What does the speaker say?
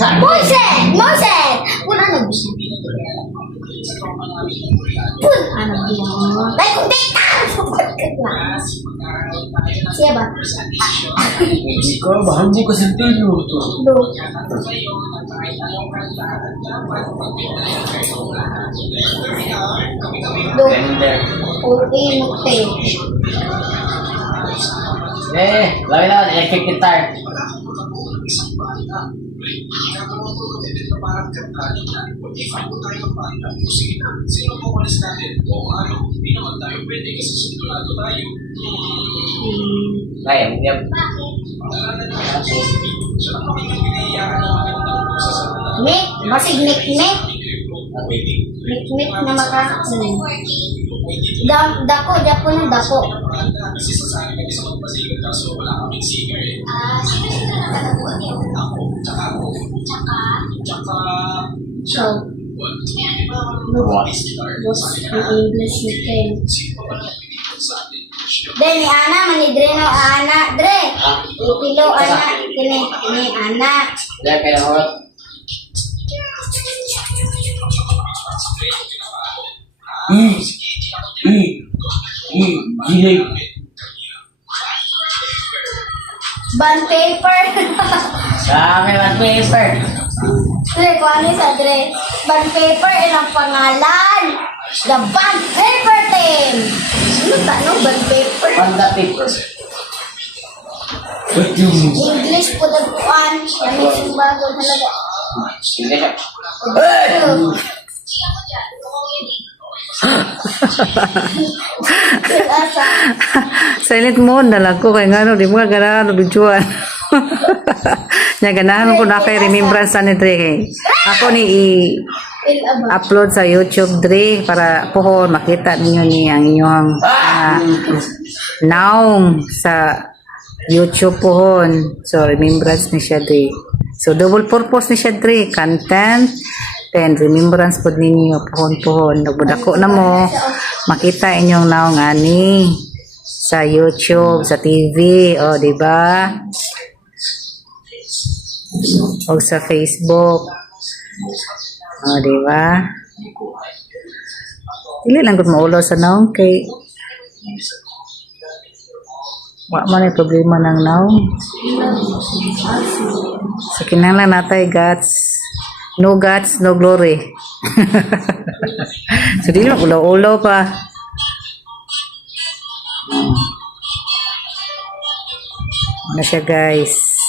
Moisen! Moisen! Pun ano bisa? Pun ano bilang? Like kung data! Siapa? Ikaw, bahanji ko sa tilo to. Do. Do. Blender. Okay, mukte. Lagi lang, electric guitar. Kaya, hindi ako. Mek, masig mek-mek. Mek-mek na maka... Dako, dako na dako. So, bos English ken. Dre ni Ana manidre no Ana Dre. Ipilo Ana kini Ana. Dahil kaya ako. Gilig. Bond paper. Dami lang paper. Dre, kung ano sa Dre? Bond paper, ilang pangalan. The bond paper team. Ano ba, no? Bond paper. Panda paper. What you mean? English po tagpuan. Kami yung bagong halaga. Sige siya. Asa. Silent mode na lang ko kay ngano di mo ganahan og bijuan. Nya ganahan ko na kay remembrance ni Dre kay. Ako ni i-upload sa YouTube Dre para pohon makita ninyo ni ang inyong naong sa YouTube pohon. So remembrance ni siya Dre. So double purpose ni siya Dre, content then remembrance pod ninyo pohon-pohon. Nagudako na mo makita inyong naong ani sa YouTube, sa TV, o di ba? O sa Facebook. O di ba? Dili lang gud maulo sa naong kay wa man ay problema ng naong. So kinahanglan natay guts. No guts, no glory. So dili lang ulaw-ulaw pa. Ano siya guys?